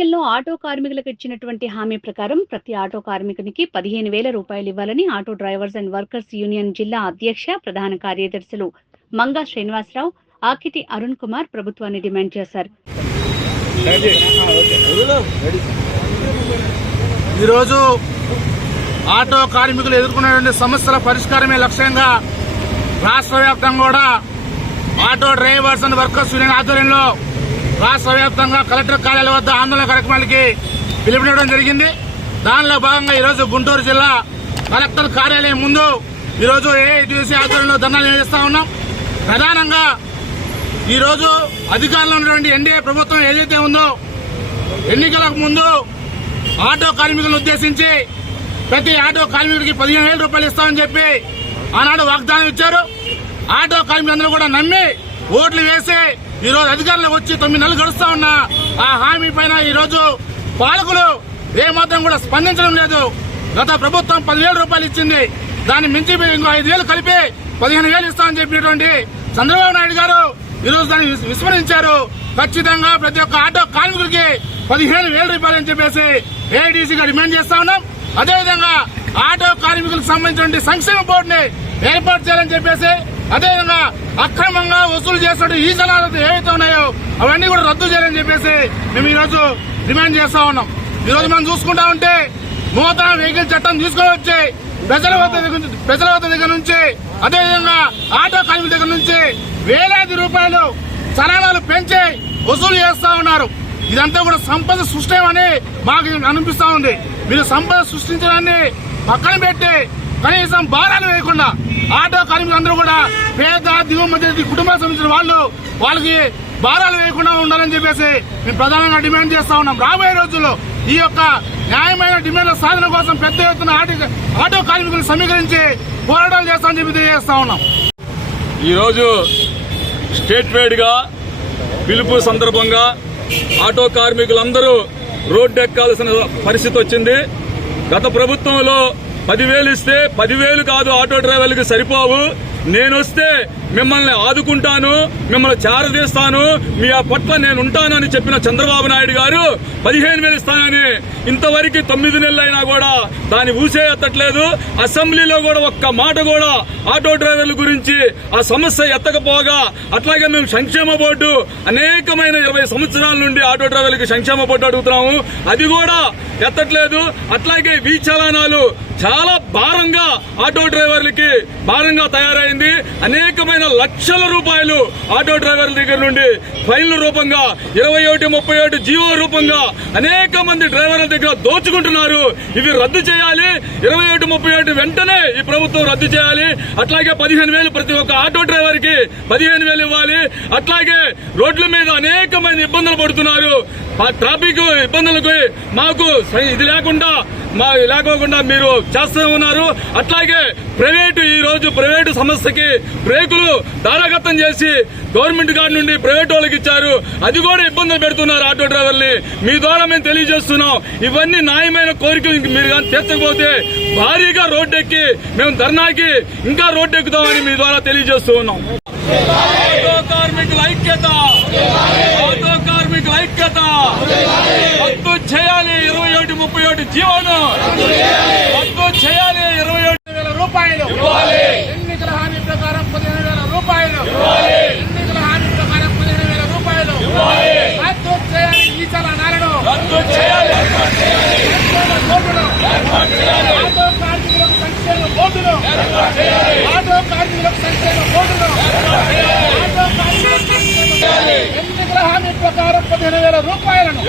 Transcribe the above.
ఎన్నికల్లో ఆటో కార్మికులకు ఇచ్చినటువంటి హామీ ప్రకారం ప్రతి ఆటో కార్మికునికి 15,000 రూపాయలు ఇవ్వాలని auto drivers and workers union జిల్లా అధ్యక్ష ప్రధాన కార్యదర్శులు మంగా శ్రీనివాసరావు, ఆకిటి అరుణ్ కుమార్ ప్రభుత్వాన్ని డిమాండ్ చేశారు. ఈరోజు ఆటో కార్మికులు ఎదుర్కొనేటువంటి సమస్యల పరిష్కారమే లక్ష్యంగా రాష్ట్ర వ్యాప్తంగా కూడా auto drivers and workers union ఆధ్వర్యంలో రాష్ట్ర వ్యాప్తంగా కలెక్టర్ కార్యాలయం వద్ద ఆందోళన కార్యక్రమాలకి పిలుపునివ్వడం జరిగింది. దానిలో భాగంగా ఈరోజు గుంటూరు జిల్లా కలెక్టర్ కార్యాలయం ముందు ఈరోజు ఏఐటీయూసీ ఆధ్వర్యంలో ధర్నాలు నిర్వహిస్తా ఉన్నాం. ప్రధానంగా ఈరోజు అధికారంలో ఉన్నటువంటి ఎన్డీఏ ప్రభుత్వం ఏదైతే ఉందో ఎన్నికలకు ముందు ఆటో కార్మికులను ఉద్దేశించి ప్రతి ఆటో కార్మికుడికి 15,000 రూపాయలు ఇస్తామని చెప్పి ఆనాడు వాగ్దానం ఇచ్చారు. ఆటో కార్మికులందరూ కూడా నమ్మి ఓట్లు వేసి ఈరోజు అధికారంలోకి వచ్చి 9 నెలలు గడుస్తా ఉన్నా ఆ హామీ పైన ఈరోజు పాలకులు ఏమాత్రం కూడా స్పందించడం లేదు. గత ప్రభుత్వం 10,000 రూపాయలు ఇచ్చింది, దాన్ని మించి ఇంకో 5,000 కలిపి 15,000 ఇస్తామని చెప్పినటువంటి చంద్రబాబు నాయుడు గారు ఈరోజు దాన్ని విస్మరించారు. ఖచ్చితంగా ప్రతి ఒక్క ఆటో కార్మికుడికి 15,000 రూపాయలు అని చెప్పేసి ఏఐటీసీగా డిమాండ్ చేస్తా ఉన్నాం. అదేవిధంగా ఆటో కార్మికులకు సంబంధించిన సంక్షేమ బోర్డుని ఏర్పాటు చేయాలని చెప్పేసి, అదేవిధంగా అక్రమంగా వసూలు చేస్తున్న ఈ జనాలు ఏవైతే ఉన్నాయో అవన్నీ కూడా రద్దు చేయాలని చెప్పేసి మేము ఈరోజు డిమాండ్ చేస్తా ఉన్నాం. ఈరోజు మనం చూసుకుంటా ఉంటే నూతన వెహికల్ చట్టం తీసుకొని వచ్చి ప్రజల వద్ద దగ్గర నుంచి అదేవిధంగా ఆటో కార్మికుల దగ్గర నుంచి వేలాది రూపాయలు చలానాలు పెంచి వసూలు చేస్తా ఉన్నారు. ఇదంతా కూడా సంపద సృష్టిమని మాకు అనిపిస్తా ఉంది. మీరు సంపద సృష్టించడాన్ని పక్కన పెట్టి కనీసం భారాలు వేయకుండా ఆటో కార్మికులందరూ కూడా పేద దిగువ మధ్య కుటుంబానికి సంబంధించిన వాళ్ళకి భారాలు వేయకుండా ఉండాలని చెప్పేసి మేము ప్రధానంగా డిమాండ్ చేస్తా ఉన్నాం. రాబోయే రోజుల్లో ఈ యొక్క న్యాయమైన డిమాండ్ల సాధన కోసం పెద్ద ఎత్తున ఆటో కార్మికులను సమీకరించి పోరాటాలు చేస్తామని చెప్పి తెలియజేస్తా ఉన్నాం. ఈరోజు స్టేట్ వైడ్ గా పిలుపు సందర్భంగా ఆటో కార్మికులందరూ రోడ్డు ఎక్కాల్సిన పరిస్థితి వచ్చింది. గత ప్రభుత్వంలో 10,000 ఇస్తే 10,000 కాదు ఆటో డ్రైవర్లకు సరిపోవు, నేనొస్తే మిమ్మల్ని ఆదుకుంటాను, మిమ్మల్ని చేరదీస్తాను, మీ ఆ పట్ల నేను ఉంటానని చెప్పిన చంద్రబాబు నాయుడు గారు 15,000 ఇస్తానని ఇంతవరకు 9 నెలలైనా కూడా దాన్ని ఊసే ఎత్తట్లేదు. అసెంబ్లీలో కూడా ఒక్క మాట కూడా ఆటో డ్రైవర్ల గురించి ఆ సమస్య ఎత్తకపోగా, అట్లాగే మేము సంక్షేమ బోర్డు అనేకమైన 20 సంవత్సరాల నుండి ఆటో డ్రైవర్లకు సంక్షేమ బోర్డు అడుగుతున్నాము, అది కూడా ఎత్తట్లేదు. అట్లాగే వీ చలానాలు చాలా భారంగా ఆటో డ్రైవర్లకి భారంగా తయారైంది. అనేకమైన లక్షల రూపాయలు ఆటో డ్రైవర్ల దగ్గర నుండి ఫైన్ల రూపంగా 21, 31 జీవో రూపంగా అనేక మంది డ్రైవర్ల దగ్గర దోచుకుంటున్నారు. ఇవి రద్దు చేయాలి. 21, 31 వెంటనే ఈ ప్రభుత్వం రద్దు చేయాలి. అట్లాగే 15,000 ప్రతి ఒక్క ఆటో డ్రైవర్ కి 15,000 ఇవ్వాలి. అట్లాగే రోడ్ల మీద అనేక మంది ఇబ్బందులు పడుతున్నారు. ట్రాఫిక్ ఇబ్బందులకు మాకు ఇది లేకోకుండా మీరు చేస్తూ ఉన్నారు. అట్లాగే ప్రైవేటు సంస్థకి బ్రేకులు దారాగతం చేసి గవర్నమెంట్ గారి నుండి ప్రైవేట్ వాళ్ళకి ఇచ్చారు, అది కూడా ఇబ్బందులు పెడుతున్నారు ఆటో డ్రైవర్ని. మీ ద్వారా మేము తెలియజేస్తున్నాం, ఇవన్నీ న్యాయమైన కోరికలు మీరు కానీ తీర్చకపోతే భారీగా రోడ్డెక్కి మేము ధర్నాకి ఇంకా రోడ్డెక్కుతామని మీ ద్వారా తెలియజేస్తూ ఉన్నాం. ఆటో కార్మికుల ఐక్యత, ఆటో కార్మికుల ఐక్యత, రద్దు చేయాలి 21, 31 జీవోను, రద్దు చేయాలి 27,000 రూపాయలు ఎన్నికల హామీ ప్రకారం 15,000 రూపాయలు, ఎన్నికల హామీ ప్రకారం 15,000 రూపాయలు రద్దు చేయాలి. ఈ చలానాలను రద్దు చేయాలి. ఆటో కార్మికులకు సంక్షేమ బోర్డును, ఆటో కార్మికులకు సంక్షేమ బోర్డును, ఆటో కార్మికులకు ఎన్నికల హామీ ప్రకారం 15,000 రూపాయలను